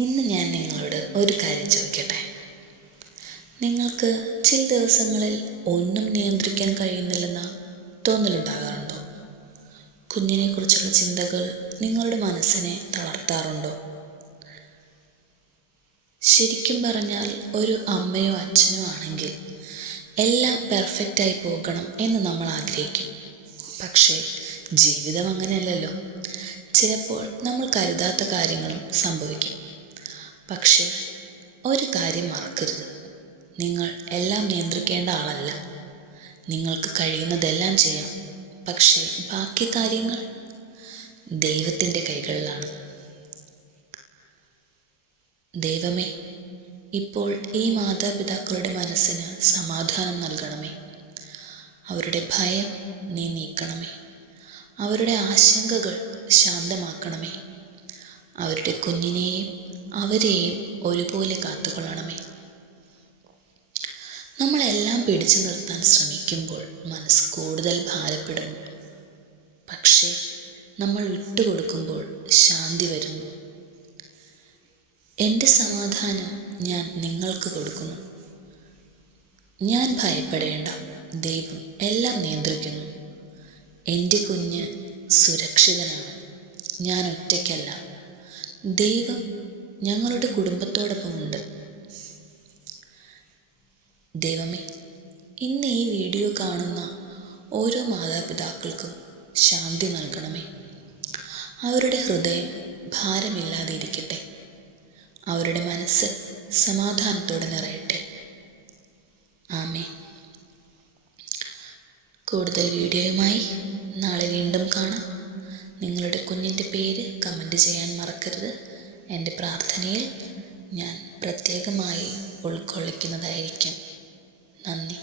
ഇന്ന് ഞാൻ നിങ്ങളോട് ഒരു കാര്യം ചോദിക്കട്ടെ. നിങ്ങൾക്ക് ചില ദിവസങ്ങളിൽ ഒന്നും നിയന്ത്രിക്കാൻ കഴിയുന്നില്ലെന്ന തോന്നലുണ്ടാകാറുണ്ടോ? കുഞ്ഞിനെക്കുറിച്ചുള്ള ചിന്തകൾ നിങ്ങളുടെ മനസ്സിനെ തളർത്താറുണ്ടോ? ശരിക്കും പറഞ്ഞാൽ ഒരു അമ്മയോ അച്ഛനോ ആണെങ്കിൽ എല്ലാം പെർഫെക്റ്റായി പോകണം എന്ന് നമ്മൾ ആഗ്രഹിക്കും. പക്ഷേ ജീവിതം അങ്ങനെയല്ലല്ലോ. ചിലപ്പോൾ നമ്മൾ കരുതാത്ത കാര്യങ്ങളും സംഭവിക്കും. പക്ഷേ ഒരു കാര്യം മറക്കരുത്, നിങ്ങൾ എല്ലാം നിയന്ത്രിക്കേണ്ട ആളല്ല. നിങ്ങൾക്ക് കഴിയുന്നതെല്ലാം ചെയ്യാം. പക്ഷേ ബാക്കി കാര്യങ്ങൾ ദൈവത്തിൻ്റെ കൈകളിലാണ്. ദൈവമേ, ഇപ്പോൾ ഈ മാതാപിതാക്കളുടെ മനസ്സിന് സമാധാനം നൽകണമേ. അവരുടെ ഭയം നീ നീക്കണമേ. അവരുടെ ആശങ്കകൾ ശാന്തമാക്കണമേ. അവരുടെ കുഞ്ഞിനെയും അവരെയും ഒരുപോലെ കാത്തുകൊള്ളണമേ. നമ്മളെല്ലാം പിടിച്ചു നിർത്താൻ ശ്രമിക്കുമ്പോൾ മനസ്സ് കൂടുതൽ ഭാരപ്പെടുന്നു. പക്ഷേ നമ്മൾ വിട്ടുകൊടുക്കുമ്പോൾ ശാന്തി വരുന്നു. എൻ്റെ സമാധാനം ഞാൻ നിങ്ങൾക്ക് കൊടുക്കുന്നു. ഞാൻ ഭയപ്പെടേണ്ട, ദൈവം എല്ലാം നിയന്ത്രിക്കുന്നു. എൻ്റെ കുഞ്ഞ് സുരക്ഷിതനാണ്. ഞാൻ ഒറ്റയ്ക്കല്ല. ദൈവം ഞങ്ങളുടെ കുടുംബത്തോടൊപ്പമുണ്ട്. ദൈവമേ, ഇന്ന് ഈ വീഡിയോ കാണുന്ന ഓരോ മാതാപിതാക്കൾക്കും ശാന്തി നൽകണമേ. അവരുടെ ഹൃദയം ഭാരമില്ലാതെ ഇരിക്കട്ടെ. അവരുടെ മനസ്സ് സമാധാനത്തോടെ നിറയട്ടെ. ആമേൻ. കൂടുതൽ വീഡിയോയുമായി നാളെ വീണ്ടും കാണാം. നിങ്ങളുടെ കുഞ്ഞിൻ്റെ പേര് കമൻറ്റ് ചെയ്യാൻ മറക്കരുത്. എൻ്റെ പ്രാർത്ഥനയിൽ ഞാൻ പ്രത്യേകമായി ഉൾക്കൊള്ളിക്കുന്നതായിരിക്കും. നന്ദി.